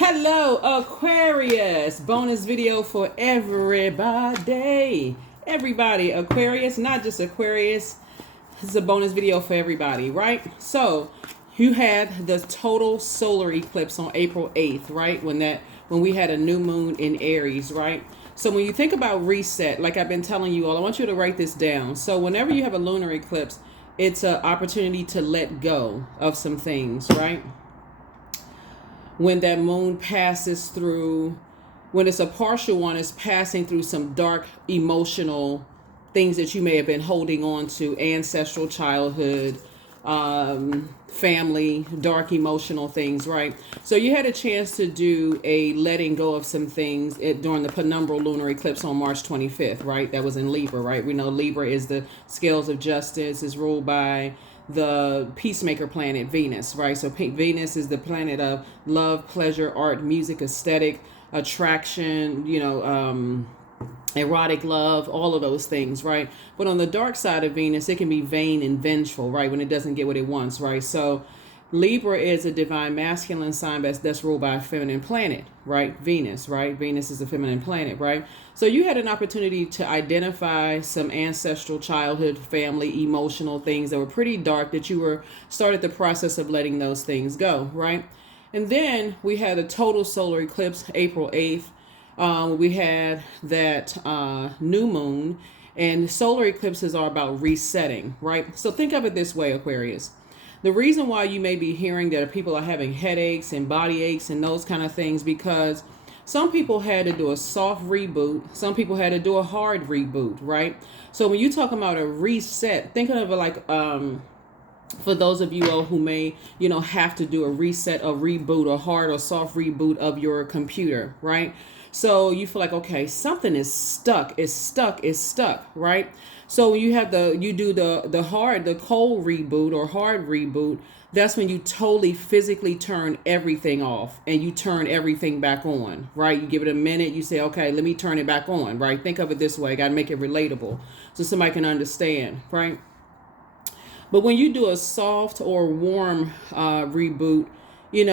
Hello, Aquarius. Bonus video for everybody. Everybody, Aquarius, not just Aquarius. This is a bonus video for everybody, right? So, you had the total solar eclipse on April 8th, right? When we had a new moon in Aries, right? So when you think about reset, like I've been telling you all, I want you to write this down. So whenever you have a lunar eclipse, it's an opportunity to let go of some things, right? When that moon passes through, when it's a partial one, it's passing through some dark emotional things that you may have been holding on to, ancestral childhood, family, dark emotional things, right? So you had a chance to do a letting go of some things during the penumbral lunar eclipse on March 25th, right? That was in Libra, right? We know Libra is the scales of justice, is ruled by the peacemaker planet Venus, right? So Venus is the planet of love, pleasure, art, music, aesthetic, attraction, erotic love, all of those things, right? But on the dark side of Venus, it can be vain and vengeful, right? When it doesn't get what it wants, right? So Libra is a divine masculine sign that's ruled by a feminine planet, right? Venus, right? Venus is a feminine planet, right? So you had an opportunity to identify some ancestral childhood, family, emotional things that were pretty dark that you started the process of letting those things go, right? And then we had a total solar eclipse, April 8th. We had that new moon, and solar eclipses are about resetting, right? So think of it this way, Aquarius. The reason why you may be hearing that people are having headaches and body aches and those kind of things, because some people had to do a soft reboot. Some people had to do a hard reboot, right? So when you talk about a reset, think of it like, for those of you all who may, have to do a reset, a reboot, a hard or soft reboot of your computer, right? So you feel like, okay, something is stuck, right? So when you do the cold reboot or hard reboot, that's when you totally physically turn everything off and you turn everything back on, right? You give it a minute, you say, okay, let me turn it back on, right? Think of it this way, got to make it relatable so somebody can understand, right? But when you do a soft or warm reboot, you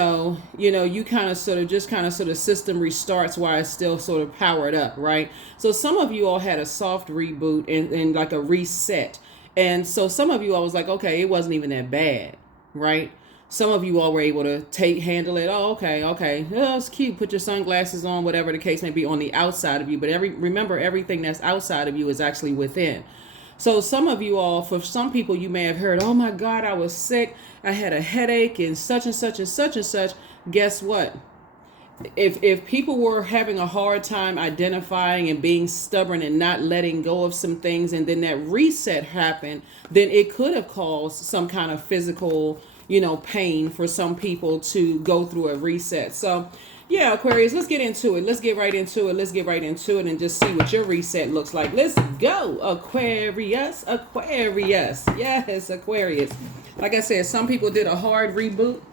kind of sort of system restarts while it's still sort of powered up, right? So some of you all had a soft reboot and like a reset. And so some of you all was like, okay, it wasn't even that bad, right? Some of you all were able to handle it. Oh, okay. Oh, it's cute. Put your sunglasses on, whatever the case may be on the outside of you. But remember, everything that's outside of you is actually within. So some of you all, for some people, you may have heard, oh my God, I was sick. I had a headache and such and such and such and such. Guess what? If people were having a hard time identifying and being stubborn and not letting go of some things, and then that reset happened, then it could have caused some kind of physical, pain for some people to go through a reset. So yeah, Aquarius, let's get into it. Let's get right into it and just see what your reset looks like. Let's go, Aquarius. Yes, Aquarius. Like I said, some people did a hard reboot.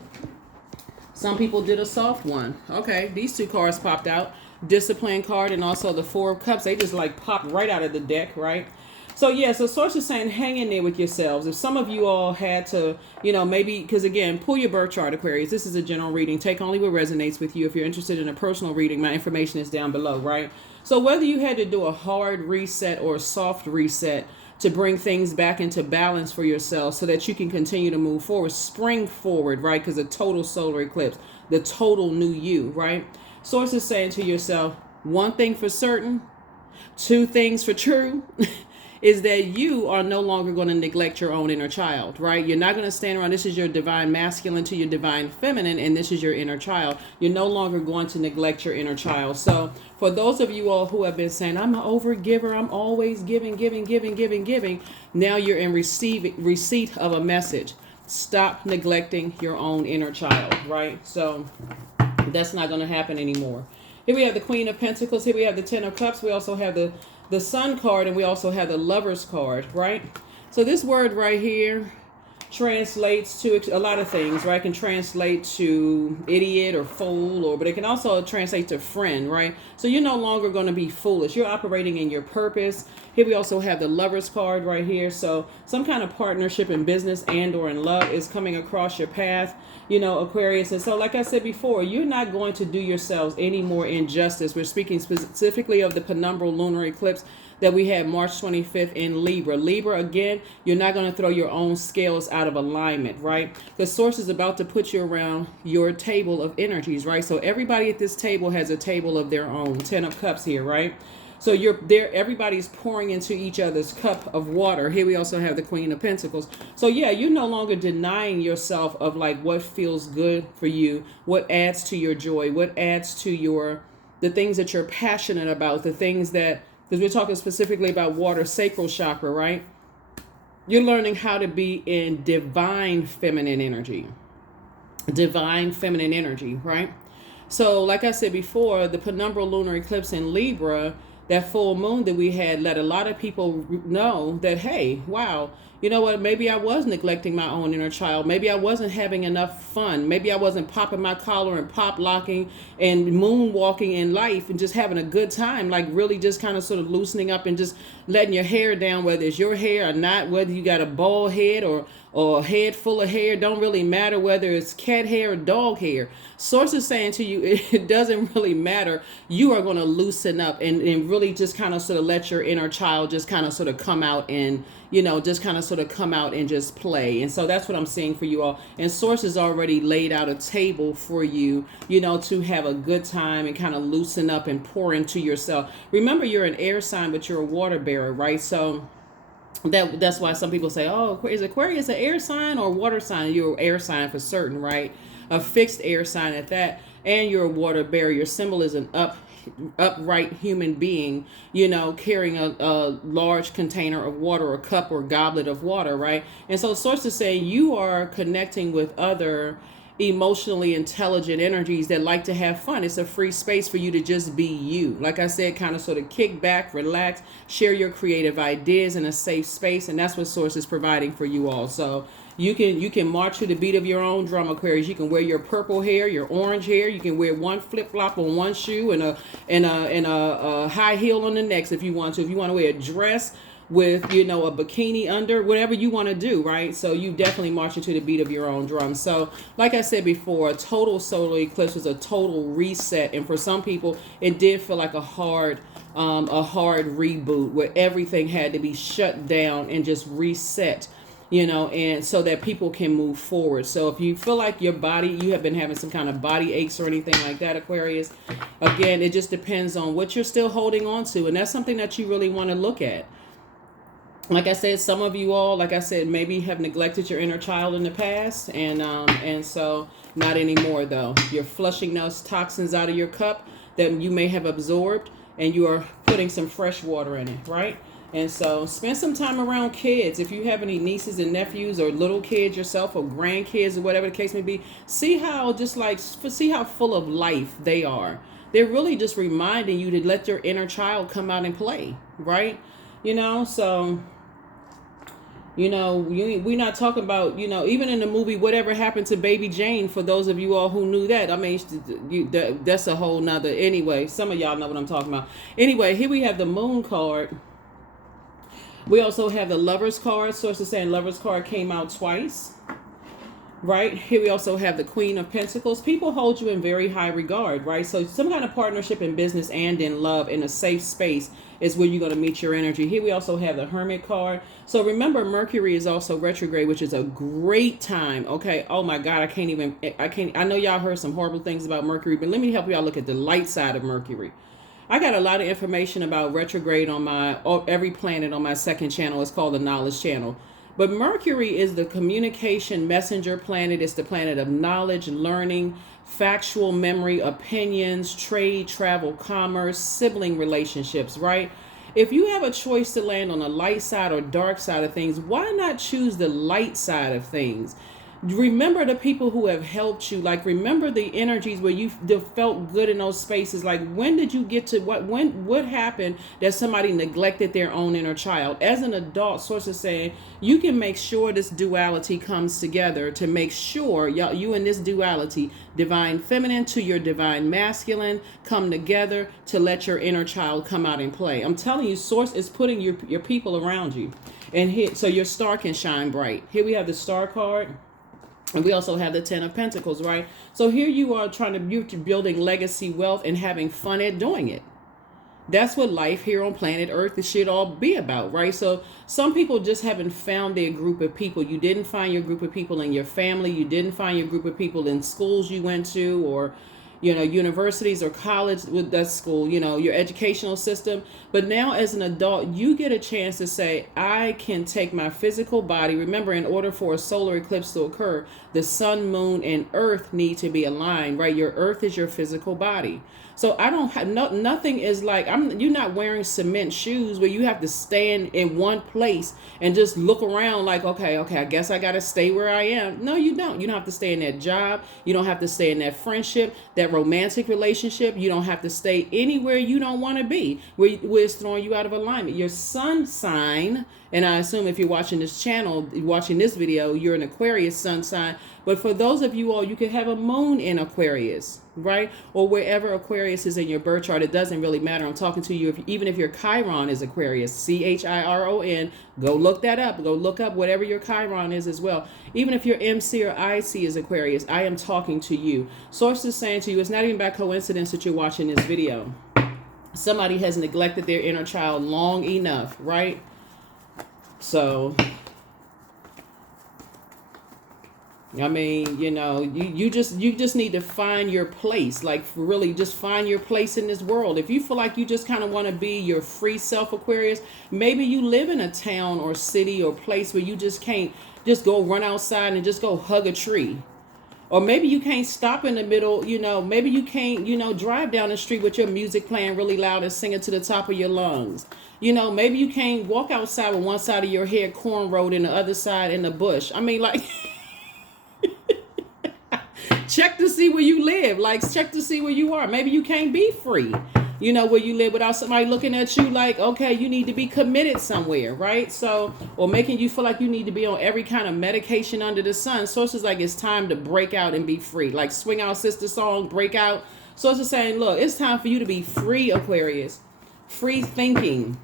Some people did a soft one. Okay, these two cards popped out. Discipline card and also the Four of Cups. They just like popped right out of the deck, right? So yeah, so Source is saying hang in there with yourselves. If some of you all had to, maybe, because again, pull your birth chart, Aquarius. This is a general reading. Take only what resonates with you. If you're interested in a personal reading, my information is down below, right? So whether you had to do a hard reset or a soft reset to bring things back into balance for yourself so that you can continue to move forward, spring forward, right? Because a total solar eclipse, the total new you, right? Source is saying to yourself, one thing for certain, two things for true, is that you are no longer going to neglect your own inner child, right? You're not going to stand around. This is your divine masculine to your divine feminine, and this is your inner child. You're no longer going to neglect your inner child. So for those of you all who have been saying, I'm an overgiver, I'm always giving. Now you're in receipt of a message. Stop neglecting your own inner child, right? So that's not going to happen anymore. Here we have the Queen of Pentacles. Here we have the Ten of Cups. We also have the Sun card, and we also have the Lovers card, right? So this word right here, translates to a lot of things, right? It can translate to idiot or fool, but it can also translate to friend, right? So you're no longer going to be foolish. You're operating in your purpose. Here we also have the Lovers card right here. So some kind of partnership in business and or in love is coming across your path, Aquarius. And so, like I said before, you're not going to do yourselves any more injustice. We're speaking specifically of the penumbral lunar eclipse that we had March 25th in Libra. Libra, again, you're not going to throw your own scales out of alignment, right? The source is about to put you around your table of energies, right? So everybody at this table has a table of their own. 10 of Cups here, right? So you're there, everybody's pouring into each other's cup of water. Here we also have the Queen of Pentacles. So yeah, you're no longer denying yourself of like what feels good for you, what adds to your joy, what adds to the things that you're passionate about, the things that, because we're talking specifically about water, sacral chakra, right? You're learning how to be in divine feminine energy. Divine feminine energy, right? So like I said before, the penumbral lunar eclipse in Libra, that full moon that we had, let a lot of people know that, hey, wow, you know what, maybe I was neglecting my own inner child. Maybe I wasn't having enough fun. Maybe I wasn't popping my collar and pop locking and moonwalking in life and just having a good time, like really just kind of sort of loosening up and just letting your hair down, whether it's your hair or not, whether you got a bald head or a head full of hair, don't really matter whether it's cat hair or dog hair. Source is saying to you, it doesn't really matter. You are going to loosen up and really just kind of sort of let your inner child just kind of sort of come out and, just kind of sort of come out and just play. And so that's what I'm seeing for you all. And Source has already laid out a table for you, to have a good time and kind of loosen up and pour into yourself. Remember, you're an air sign, but you're a water bearer, right? So that's why some people say, oh, is Aquarius an air sign or water sign? You're an air sign for certain, right? A fixed air sign at that. And you're a water bearer. Your symbol is an upright human being, carrying a large container of water or cup or goblet of water, right? And so Source is saying you are connecting with other emotionally intelligent energies that like to have fun. It's a free space for you to just be you. Like I said, kind of sort of kick back, relax, share your creative ideas in a safe space. And that's what Source is providing for you all. So you can march to the beat of your own drum, Aquarius. You can wear your purple hair, your orange hair. You can wear one flip-flop on one shoe and a high heel on the next if you want to. If you want to wear a dress with, a bikini under, whatever you want to do, right? So you definitely marching to the beat of your own drum. So like I said before, a total solar eclipse was a total reset. And for some people, it did feel like a hard reboot where everything had to be shut down and just reset, and so that people can move forward. So if you feel like you have been having some kind of body aches or anything like that, Aquarius, again, it just depends on what you're still holding on to. And that's something that you really want to look at. Like I said, some of you all, like I said, maybe have neglected your inner child in the past. And so not anymore, though. You're flushing those toxins out of your cup that you may have absorbed, and you are putting some fresh water in it, right? And so spend some time around kids. If you have any nieces and nephews or little kids yourself or grandkids or whatever the case may be, see how full of life they are. They're really just reminding you to let your inner child come out and play, right? So, we're not talking about, even in the movie, Whatever Happened to Baby Jane, for those of you all who knew that. I mean, that's a whole nother, anyway, some of y'all know what I'm talking about. Anyway, here we have the Moon card. We also have the Lovers card. Source is saying Lovers card came out twice, right? Here we also have the Queen of Pentacles. People hold you in very high regard, right? So some kind of partnership in business and in love in a safe space is where you're going to meet your energy. Here we also have the Hermit card. So remember, Mercury is also retrograde, which is a great time. Okay. Oh my God. I know y'all heard some horrible things about Mercury, but let me help y'all look at the light side of Mercury. I got a lot of information about retrograde on every planet on my second channel. It's called the Knowledge Channel. But Mercury is the communication messenger planet. It's the planet of knowledge, learning, factual memory, opinions, trade, travel, commerce, sibling relationships, right? If you have a choice to land on the light side or dark side of things, why not choose the light side of things? Remember the people who have helped you. Like, remember the energies where you felt good in those spaces. Like, when did you get to what happened that somebody neglected their own inner child? As an adult, source is saying you can make sure this duality comes together to make sure you in this duality, divine feminine to your divine masculine, come together to let your inner child come out and play. I'm telling you, source is putting your people around you, and here, so your star can shine bright. Here we have the star card. And we also have the 10 of Pentacles, right? So here you are you're building legacy wealth and having fun at doing it. That's what life here on planet Earth, it should all be about, right? So some people just haven't found their group of people. You didn't find your group of people in your family. You didn't find your group of people in schools you went to, or universities or college with that school, your educational system. But now as an adult, you get a chance to say, I can take my physical body. Remember, in order for a solar eclipse to occur, the sun, moon, and earth need to be aligned, right? Your earth is your physical body. So I don't have nothing is like, you're not wearing cement shoes where you have to stand in one place and just look around like, okay, I guess I got to stay where I am. No, you don't. You don't have to stay in that job. You don't have to stay in that friendship, that romantic relationship. You don't have to stay anywhere you don't want to be, where it's throwing you out of alignment. Your sun sign, and I assume if you're watching this channel, watching this video, you're an Aquarius sun sign. But for those of you all, you could have a moon in Aquarius, right? Or wherever Aquarius is in your birth chart, it doesn't really matter. I'm talking to you, even if your Chiron is Aquarius, Chiron, go look that up. Go look up whatever your Chiron is as well. Even if your MC or IC is Aquarius, I am talking to you. Source is saying to you, it's not even by coincidence that you're watching this video. Somebody has neglected their inner child long enough, right? So I mean, you just need to find your place. Like, really just find your place in this world. If you feel like you just kind of want to be your free self, Aquarius, maybe you live in a town or city or place where you just can't just go run outside and just go hug a tree. Or maybe you can't stop in the middle, maybe you can't, drive down the street with your music playing really loud and singing to the top of your lungs. Maybe you can't walk outside with one side of your hair cornrowed and the other side in the bush. I mean, like, check to see where you live. Like, check to see where you are. Maybe you can't be free, where you live without somebody looking at you like, okay, you need to be committed somewhere, right? So, or making you feel like you need to be on every kind of medication under the sun. Sources like, it's time to break out and be free. Like Swing Out Sister song, break out. Sources saying, look, it's time for you to be free, Aquarius. Free thinking.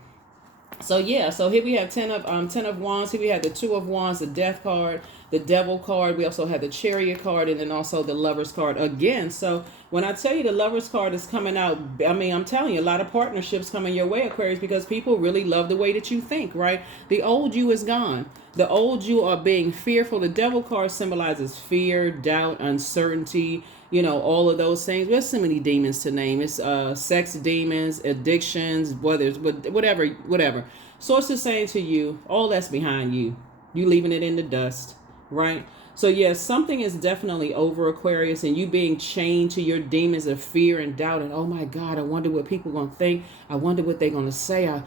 So yeah, so here we have 10 of Wands. Here we have the 2 of Wands, the Death card, the Devil card. We also have the Chariot card, and then also the Lovers card again. So when I tell you the Lovers card is coming out, I mean, I'm telling you, a lot of partnerships coming your way, Aquarius, because people really love the way that you think, right? The old you is gone. The old you are being fearful. The Devil card symbolizes fear, doubt, uncertainty, all of those things. There's so many demons to name. It's sex demons, addictions, whatever. Source is saying to you, all that's behind you. You leaving it in the dust, right? So yes, something is definitely over, Aquarius, and you being chained to your demons of fear and doubt. And oh my God, I wonder what people are going to think. I wonder what they're going to say.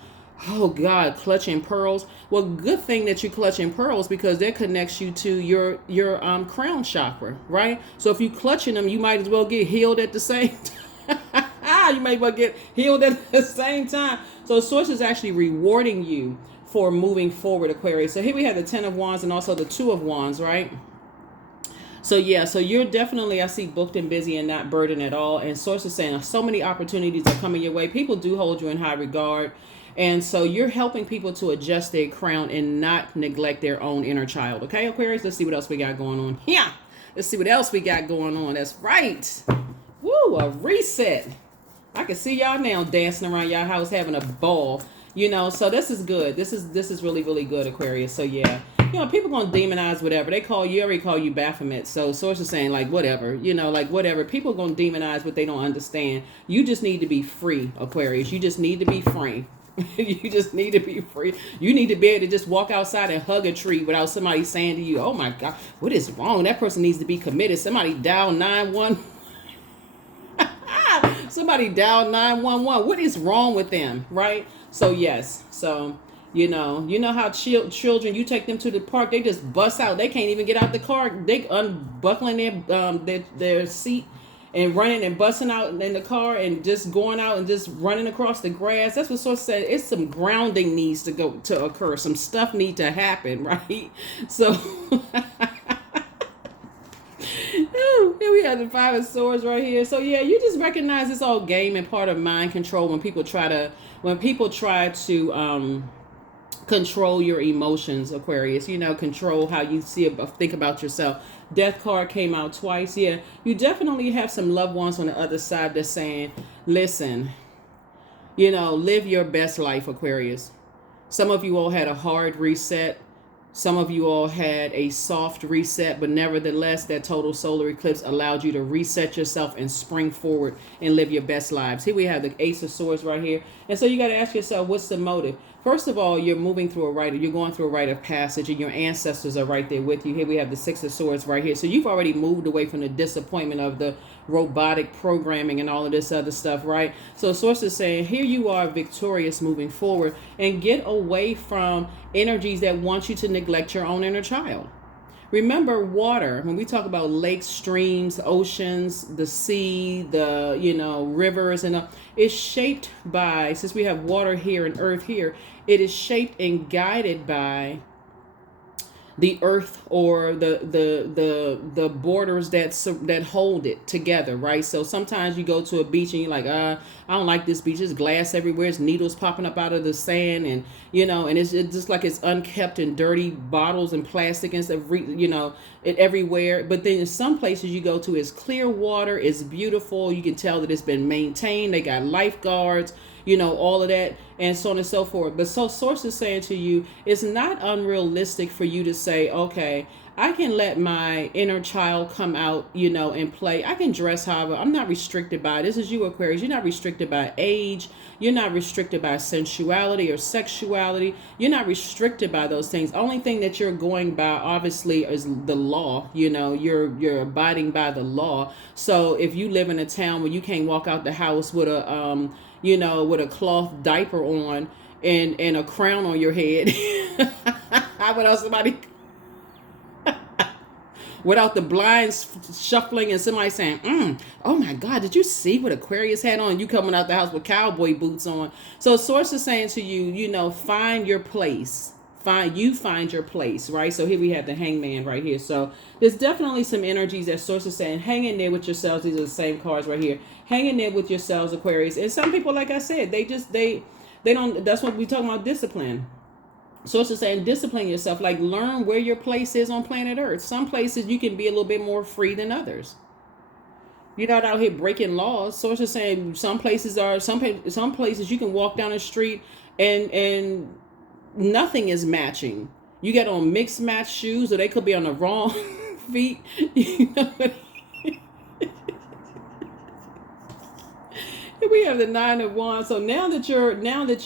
Oh God, clutching pearls. Well, good thing that you're clutching pearls, because that connects you to your crown chakra, right? So if you clutching them, you might as well get healed at the same time. You might well get healed at the same time. So the source is actually rewarding you for moving forward, Aquarius. So here we have the 10 of Wands and also the 2 of Wands, right? So yeah, so you're definitely, I see, booked and busy and not burdened at all. And source is saying so many opportunities are coming your way. People do hold you in high regard. And so you're helping people to adjust their crown and not neglect their own inner child. Okay, Aquarius, let's see what else we got going on. Yeah, let's see what else we got going on. That's right. Woo, a reset. I can see y'all now dancing around y'all house having a ball. So this is good. This is really, really good, Aquarius. So yeah, people gonna demonize whatever. They already call you Baphomet. So source is saying like whatever, whatever. People gonna demonize what they don't understand. You just need to be free, Aquarius. You just need to be free. You just need to be free. You need to be able to just walk outside and hug a tree without somebody saying to you, oh my God, what is wrong? That person needs to be committed. Somebody dial 911. Somebody dial 911. What is wrong with them, right? So yes. So You know how children, you take them to the park, they just bust out. They can't even get out the car. They unbuckling their seat and running and busting out in the car and just going out and just running across the grass. That's what Source said. It's some grounding needs to occur. Some stuff need to happen, right? So here we have the Five of Swords right here. So yeah, you just recognize it's all game and part of mind control when people try to control your emotions, Aquarius. Control how you think about yourself. Death card came out twice. Yeah, you definitely have some loved ones on the other side that's saying, listen, live your best life, Aquarius. Some of you all had a hard reset. Some of you all had a soft reset, but nevertheless, that total solar eclipse allowed you to reset yourself and spring forward and live your best lives. Here we have the Ace of Swords right here. And so you got to ask yourself, what's the motive? First of all, you're going through a rite of passage, and your ancestors are right there with you. Here we have the Six of Swords right here. So you've already moved away from the disappointment of the robotic programming and all of this other stuff, right? So Source is saying, here you are victorious moving forward, and get away from energies that want you to neglect your own inner child. Remember, water, when we talk about lakes, streams, oceans, the sea, the, rivers, and it's shaped by, since we have water here and earth here, it is shaped and guided by the earth, or the borders that hold it together, right? So sometimes you go to a beach and you're like, I don't like this beach. There's glass everywhere. There's needles popping up out of the sand, and and it's just like it's unkept and dirty bottles and plastic and stuff, it everywhere. But then in some places you go to, it's clear water, it's beautiful. You can tell that it's been maintained. They got lifeguards, all of that, and so on and so forth. But so Source is saying to you, it's not unrealistic for you to say, okay, I can let my inner child come out, and play. I can dress however. I'm not restricted by, this is you, Aquarius. You're not restricted by age. You're not restricted by sensuality or sexuality. You're not restricted by those things. Only thing that you're going by, obviously, is the law. You're abiding by the law. So if you live in a town where you can't walk out the house with a with a cloth diaper on and a crown on your head, without somebody, without the blinds shuffling and somebody saying, oh my God, did you see what Aquarius had on? You coming out the house with cowboy boots on. So Source is saying to you, find your place. Find your place, right? So here we have the Hangman right here. So there's definitely some energies that Source is saying, hang in there with yourselves. These are the same cards right here. Hang in there with yourselves, Aquarius. And some people, like I said, they don't, that's what we're talking about, discipline. Source is saying, discipline yourself, like learn where your place is on planet Earth. Some places you can be a little bit more free than others. You're not out here breaking laws. Source is saying some places you can walk down the street and nothing is matching. You get on mixed match shoes, or they could be on the wrong feet. Here we have the Nine of Wands. So now that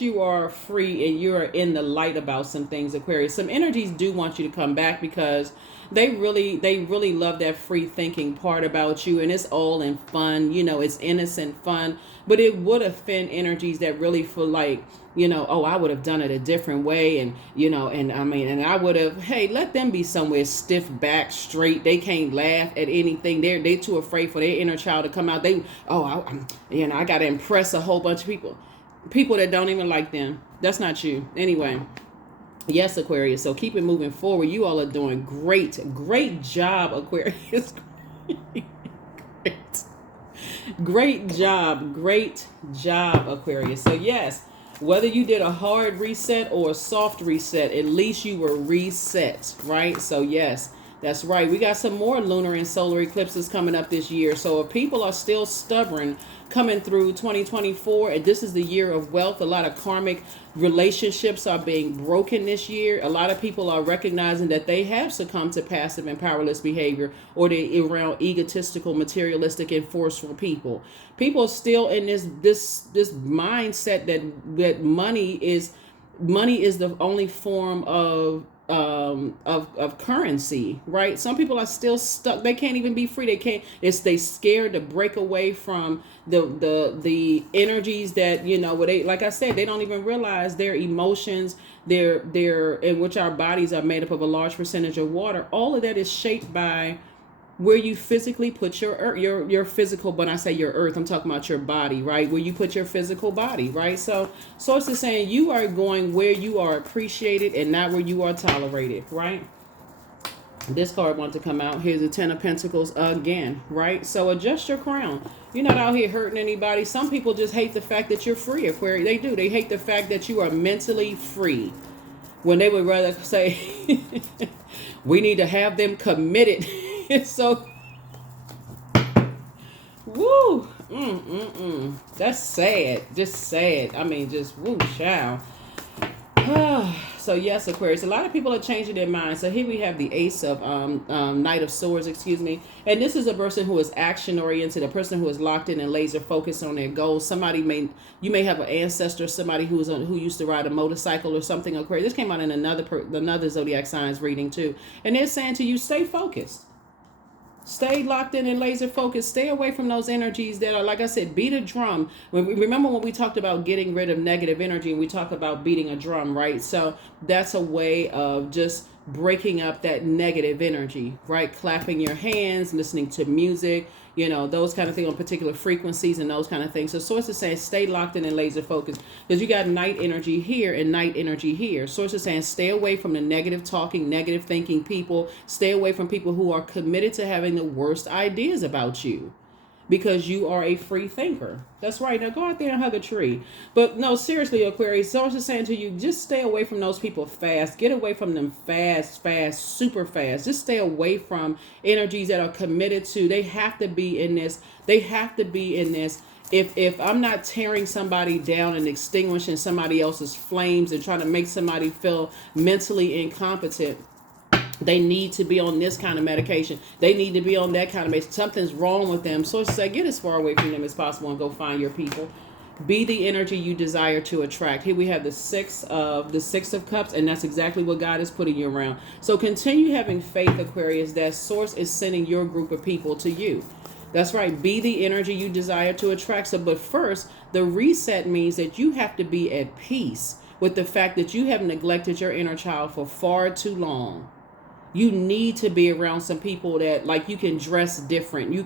you are free and you're in the light about some things, Aquarius, some energies do want you to come back, because they really love that free thinking part about you, and it's all in fun. It's innocent fun, but it would offend energies that really feel like, I would have done it a different way. And, and I would have, hey, let them be somewhere stiff back, straight. They can't laugh at anything. They're too afraid for their inner child to come out. I got to impress a whole bunch of people that don't even like them. That's not you. Anyway. Yes, Aquarius. So keep it moving forward. You all are doing great. Great job, Aquarius. Great job, Aquarius. So yes, whether you did a hard reset or a soft reset, at least you were reset, right? So yes, that's right. We got some more lunar and solar eclipses coming up this year. So if people are still stubborn coming through 2024, and this is the year of wealth, a lot of karmic relationships are being broken this year. A lot of people are recognizing that they have succumbed to passive and powerless behavior, or they're around egotistical, materialistic, and forceful people. People are still in this mindset that money is the only form of of currency, right? Some people are still stuck. They can't even be free. They can't. They scared to break away from the energies that, what they, like I said, they don't even realize their emotions, their in which our bodies are made up of a large percentage of water. All of that is shaped by where you physically put your physical, when I say your earth, I'm talking about your body, right? Where you put your physical body, right? So Source is saying you are going where you are appreciated and not where you are tolerated, right? This card wants to come out. Here's the Ten of Pentacles again, right? So adjust your crown. You're not out here hurting anybody. Some people just hate the fact that you're free, Aquarius. They do. They hate the fact that you are mentally free, when they would rather say, we need to have them committed. So, woo, that's sad. Just sad. I mean, just woo, child. So yes, Aquarius, a lot of people are changing their minds. So here we have the Ace of Knight of Swords, excuse me. And this is a person who is action oriented, a person who is locked in and laser focused on their goals. You may have an ancestor, somebody who used to ride a motorcycle or something, Aquarius. This came out in another zodiac signs reading too. And they're saying to you, stay focused. Stay locked in and laser focused. Stay away from those energies that are, like I said, beat a drum. Remember when we talked about getting rid of negative energy, and we talk about beating a drum, right? So that's a way of just breaking up that negative energy, right? Clapping your hands, listening to music, those kind of things on particular frequencies and those kind of things. So Source is saying stay locked in and laser focused, because you got night energy here and night energy here. Source is saying stay away from the negative talking, negative thinking people. Stay away from people who are committed to having the worst ideas about you, because you are a free thinker. That's right. Now go out there and hug a tree. But no, seriously, Aquarius, Source is saying to you, just stay away from those people fast. Get away from them fast, super fast. Just stay away from energies that are committed to, they have to be in this. They have to be in this. If I'm not tearing somebody down and extinguishing somebody else's flames and trying to make somebody feel mentally incompetent, they need to be on this kind of medication. They need to be on that kind of medication. Something's wrong with them. So say, get as far away from them as possible and go find your people. Be the energy you desire to attract. Here we have the Six of Cups, and that's exactly what God is putting you around. So continue having faith, Aquarius, that Source is sending your group of people to you. That's right. Be the energy you desire to attract. So, but first, the reset means that you have to be at peace with the fact that you have neglected your inner child for far too long. You need to be around some people that, like, you can dress different. You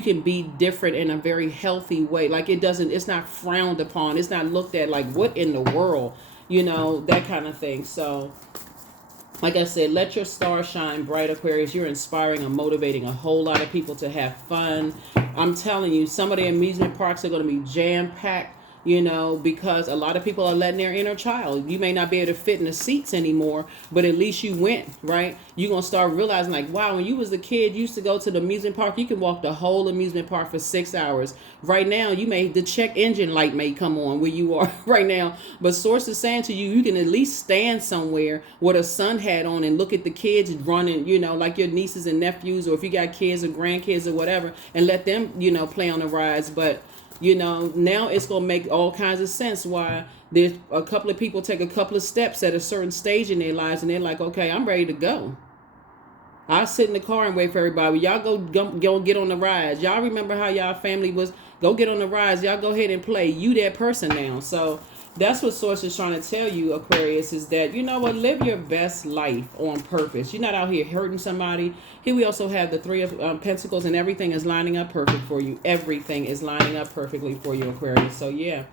can be different in a very healthy way. Like, it's not frowned upon. It's not looked at like, what in the world, that kind of thing. So, like I said, let your star shine bright, Aquarius. You're inspiring and motivating a whole lot of people to have fun. I'm telling you, some of the amusement parks are going to be jam-packed, because a lot of people are letting their inner child. You may not be able to fit in the seats anymore, but at least you went, right? You're going to start realizing, like, wow, when you was a kid, you used to go to the amusement park. You can walk the whole amusement park for 6 hours. Right now, the check engine light may come on where you are right now. But Source is saying to you, you can at least stand somewhere with a sun hat on and look at the kids running, like your nieces and nephews, or if you got kids or grandkids or whatever, and let them, play on the rides. But now it's going to make all kinds of sense why there's a couple of people take a couple of steps at a certain stage in their lives, and they're like, okay, I'm ready to go. I'll sit in the car and wait for everybody. Y'all go get on the rides. Y'all remember how y'all family was? Go get on the rides. Y'all go ahead and play. You that person now. So that's what Source is trying to tell you, Aquarius, is that, live your best life on purpose. You're not out here hurting somebody. Here we also have the Three of Pentacles, and everything is lining up perfect for you. Everything is lining up perfectly for you, Aquarius. So yeah,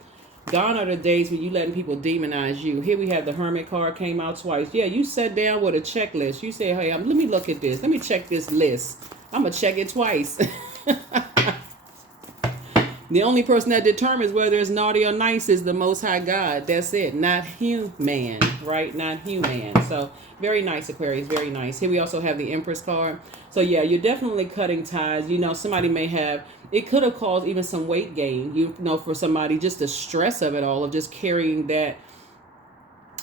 gone are the days when you letting people demonize you. Here we have the Hermit card, came out twice. Yeah, you sat down with a checklist. You said, hey, let me look at this. Let me check this list. I'm going to check it twice. The only person that determines whether it's naughty or nice is the Most High God. That's it. Not human, right? Not human. So very nice, Aquarius. Very nice. Here we also have the Empress card. So yeah, you're definitely cutting ties. Somebody may have, it could have caused even some weight gain, for somebody, just the stress of it all, of just carrying that,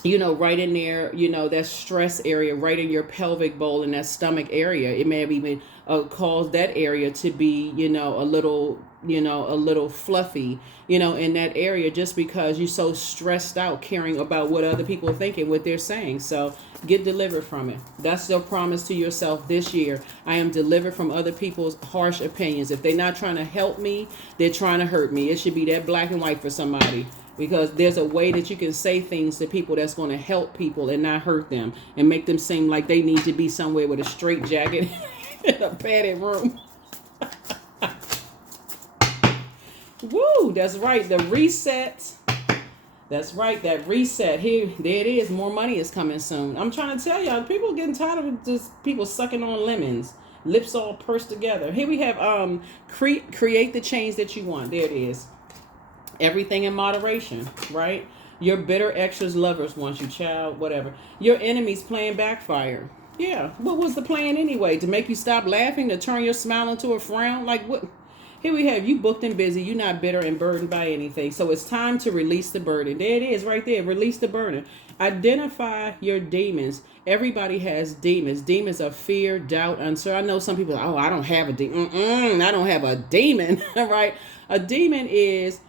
right in there, that stress area, right in your pelvic bowl and that stomach area. It may have even caused that area to be, a little a little fluffy, in that area, just because you're so stressed out caring about what other people are thinking, what they're saying. So get delivered from it. That's your promise to yourself this year. I am delivered from other people's harsh opinions. If they're not trying to help me, they're trying to hurt me. It should be that black and white for somebody. Because there's a way that you can say things to people that's going to help people and not hurt them and make them seem like they need to be somewhere with a straight jacket in a padded room. Woo, that's right. The reset. That's right. That reset. Here, there it is. More money is coming soon. I'm trying to tell y'all, people are getting tired of just people sucking on lemons. Lips all pursed together. Here we have create the change that you want. There it is. Everything in moderation, right? Your bitter exes lovers want you, child, whatever. Your enemies plan backfire. Yeah, what was the plan anyway? To make you stop laughing, to turn your smile into a frown? Like what? Here we have you booked and busy. You're not bitter and burdened by anything. So it's time to release the burden. There it is right there. Release the burden. Identify your demons. Everybody has demons. Demons are fear, doubt, uncertainty. I know some people, oh, I don't have a demon. I don't have a demon, right? A demon is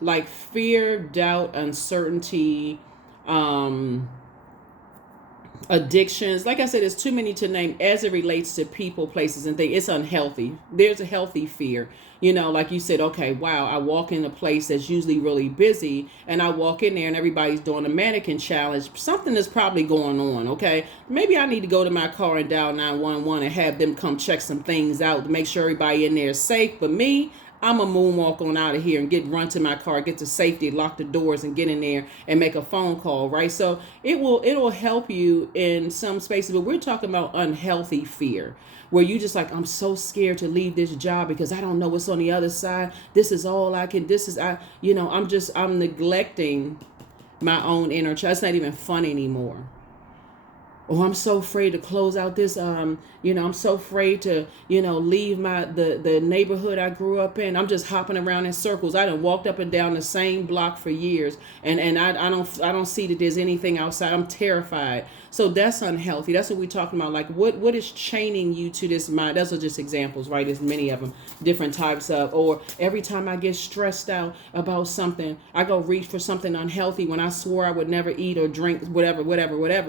like fear, doubt, uncertainty, addictions. Like I said, there's too many to name as it relates to people, places, and things. It's unhealthy. There's a healthy fear. Like you said, okay, wow, I walk in a place that's usually really busy, and I walk in there and everybody's doing a mannequin challenge. Something is probably going on, okay? Maybe I need to go to my car and dial 911 and have them come check some things out to make sure everybody in there is safe. But me, I'm a moonwalk on out of here and run to my car, get to safety, lock the doors, and get in there and make a phone call, right? So it'll help you in some spaces, but we're talking about unhealthy fear, where you just like, I'm so scared to leave this job because I don't know what's on the other side. This is all I can. I'm neglecting my own inner child. It's not even fun anymore. Oh, I'm so afraid to close out this, I'm so afraid to, leave the neighborhood I grew up in. I'm just hopping around in circles. I done walked up and down the same block for years. And I don't see that there's anything outside. I'm terrified. So that's unhealthy. That's what we're talking about. Like what is chaining you to this mind? Those are just examples, right? There's many of them, different types of, or every time I get stressed out about something, I go reach for something unhealthy when I swore I would never eat or drink, whatever,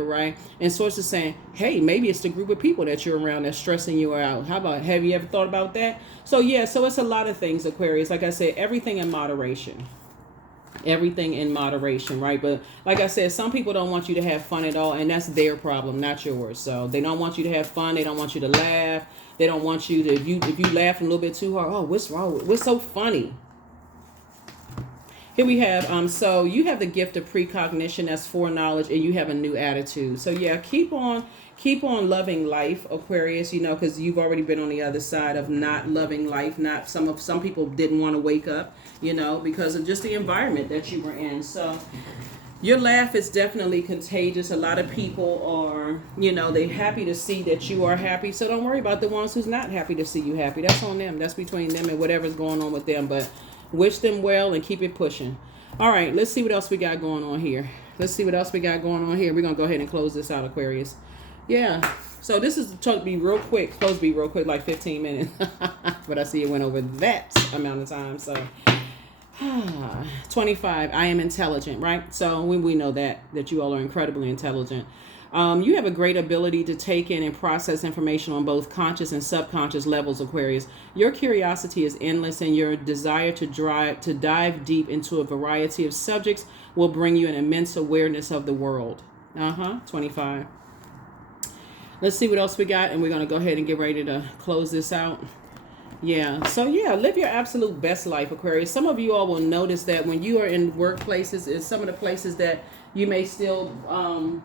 right? And so it's just saying, hey, maybe it's the group of people that you're around that's stressing you out. Have you ever thought about that? So yeah, so it's a lot of things, Aquarius. Like I said, everything in moderation. Everything in moderation, right? But like I said, some people don't want you to have fun at all, and that's their problem, not yours. So they don't want you to have fun. They don't want you to laugh. They don't want you to, if you laugh a little bit too hard, oh, what's wrong? What's so funny? Here we have, so you have the gift of precognition, that's foreknowledge, and you have a new attitude. So yeah, keep on loving life, Aquarius, because you've already been on the other side of not loving life. Some people didn't want to wake up, because of just the environment that you were in. So your laugh is definitely contagious. A lot of people are, they're happy to see that you are happy. So don't worry about the ones who's not happy to see you happy. That's on them. That's between them and whatever's going on with them. But wish them well and keep it pushing. All right, let's see what else we got going on here. We're going to go ahead and close this out, Aquarius. Yeah, so this is supposed to be real quick. Like 15 minutes. But I see it went over that amount of time. So 25, I am intelligent, right? So we know that you all are incredibly intelligent. You have a great ability to take in and process information on both conscious and subconscious levels, Aquarius. Your curiosity is endless, and your desire to dive deep into a variety of subjects will bring you an immense awareness of the world. 25. Let's see what else we got, and we're going to go ahead and get ready to close this out. Yeah, so yeah, live your absolute best life, Aquarius. Some of you all will notice that when you are in workplaces, it's some of the places that you may still, some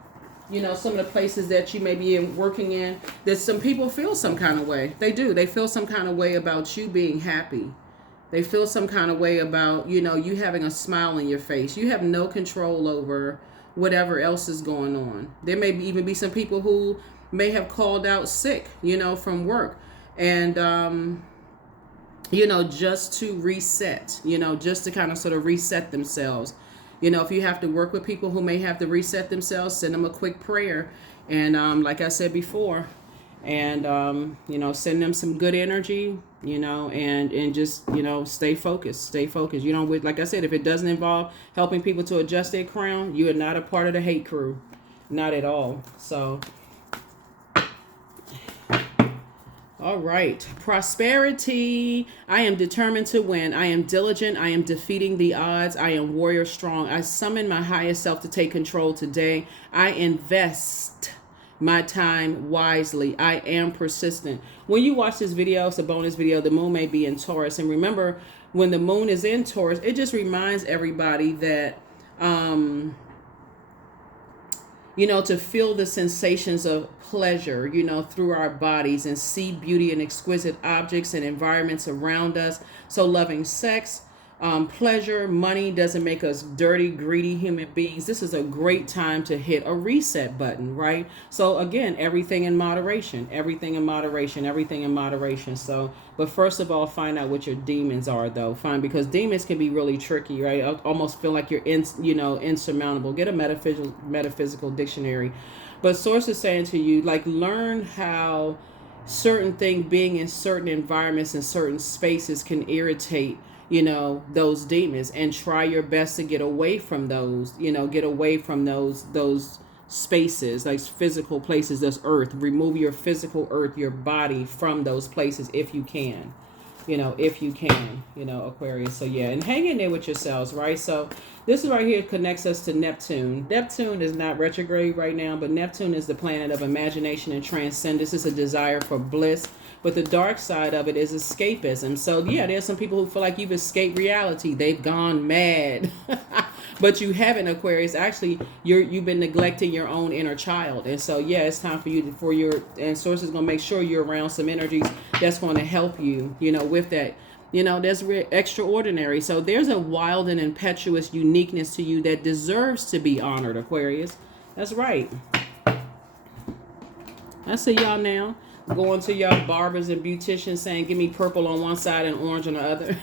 of the places that you may be working in, that some people feel some kind of way. They do. They feel some kind of way about you being happy. They feel some kind of way about, you having a smile on your face. You have no control over whatever else is going on. There may even be some people who may have called out sick, from work. And, just to reset, just to kind of sort of reset themselves. If you have to work with people who may have to reset themselves, send them a quick prayer. And like I said before, and send them some good energy, and just stay focused, like I said, if it doesn't involve helping people to adjust their crown, you are not a part of the hate crew, not at all. So all right, prosperity. I am determined to win. I am diligent. I am defeating the odds. I am warrior strong. I summon my highest self to take control today. I invest my time wisely. I am persistent. When you watch this video, it's a bonus video, the moon may be in Taurus. And remember, when the moon is in Taurus, it just reminds everybody that to feel the sensations of pleasure, through our bodies, and see beauty in exquisite objects and environments around us. So loving sex, pleasure, money doesn't make us dirty, greedy human beings. This is a great time to hit a reset button, right? So again, everything in moderation, everything in moderation, everything in moderation. So, but first of all, find out what your demons are, though. Because demons can be really tricky, right? I almost feel like you're insurmountable. Get a metaphysical dictionary. But source is saying to you, like, learn how certain things, being in certain environments and certain spaces, can irritate those demons, and try your best to get away from those, get away from those spaces, like physical places, this earth. Remove your physical earth, your body, from those places if you can, Aquarius. So yeah, and hang in there with yourselves, right? So this is right here connects us to Neptune. Neptune is not retrograde right now, but Neptune is the planet of imagination and transcendence. It's a desire for bliss. But the dark side of it is escapism. So yeah, there's some people who feel like you've escaped reality. They've gone mad. But you haven't, Aquarius. Actually, you've been neglecting your own inner child. And so yeah, it's time for you and source is going to make sure you're around some energies that's going to help you, with that. That's extraordinary. So there's a wild and impetuous uniqueness to you that deserves to be honored, Aquarius. That's right. I see y'all now. Going to y'all barbers and beauticians saying, give me purple on one side and orange on the other.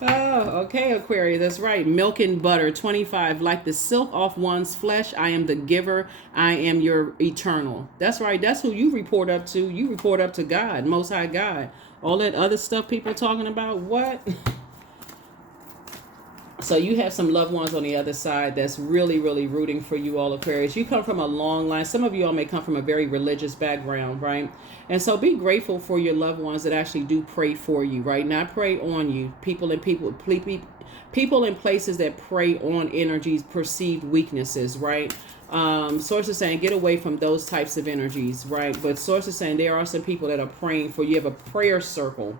Oh, okay, Aquarius. That's right. Milk and butter, 25. Like the silk off one's flesh, I am the giver. I am your eternal. That's right. That's who you report up to. You report up to God, Most High God. All that other stuff people talking about, what? So you have some loved ones on the other side that's really, really rooting for you all, Aquarius. You come from a long line. Some of you all may come from a very religious background, right? And so be grateful for your loved ones that actually do pray for you, right? Not pray on you. People in places that prey on energies, perceived weaknesses, right? Source is saying get away from those types of energies, right? But source is saying there are some people that are praying for you. You have a prayer circle,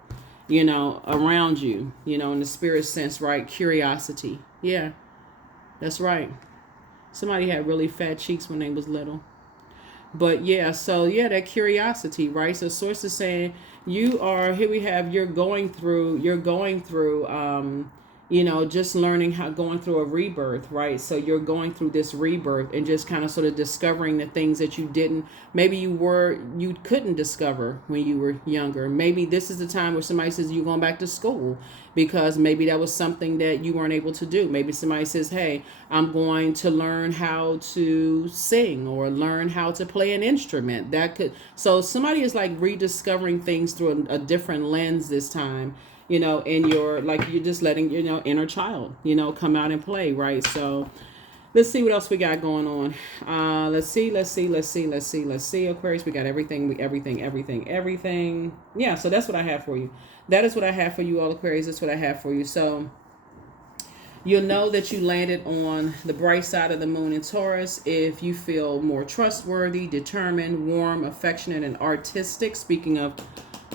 around you, in the spirit sense, right? Curiosity. Yeah, that's right. Somebody had really fat cheeks when they was little. But yeah, so yeah, that curiosity, right? So source is saying you're going through, just learning going through a rebirth, right? So you're going through this rebirth and just kind of sort of discovering the things that you couldn't discover when you were younger. Maybe this is the time where somebody says you're going back to school because maybe that was something that you weren't able to do. Maybe somebody says, hey, I'm going to learn how to sing or learn how to play an instrument. So somebody is like rediscovering things through a different lens this time. In your, like, you're just letting, inner child, come out and play, right? So let's see what else we got going on. Let's see, Aquarius. We got everything. Yeah, so that's what I have for you. That is what I have for you all, Aquarius. That's what I have for you. So you'll know that you landed on the bright side of the moon in Taurus if you feel more trustworthy, determined, warm, affectionate, and artistic. Speaking of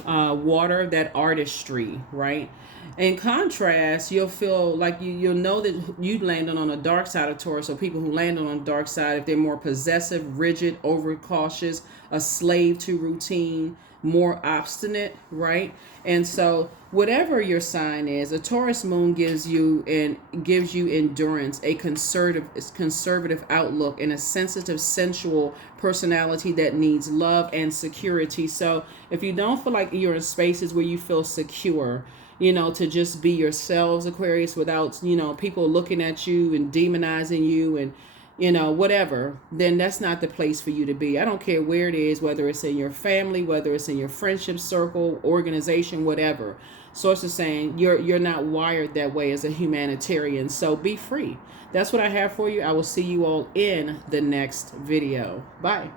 water, that artistry, right? In contrast, you'll feel like you'll know that you landed on the dark side of Taurus. So people who land on the dark side, if they're more possessive, rigid, overcautious, a slave to routine, more obstinate, right? And so whatever your sign is, a Taurus moon gives you endurance, a conservative outlook, and a sensitive, sensual personality that needs love and security. So if you don't feel like you're in spaces where you feel secure, to just be yourselves, Aquarius, without, people looking at you and demonizing you and, whatever, then that's not the place for you to be. I don't care where it is, whether it's in your family, whether it's in your friendship circle, organization, whatever. Source is saying you're not wired that way as a humanitarian. So be free. That's what I have for you. I will see you all in the next video. Bye.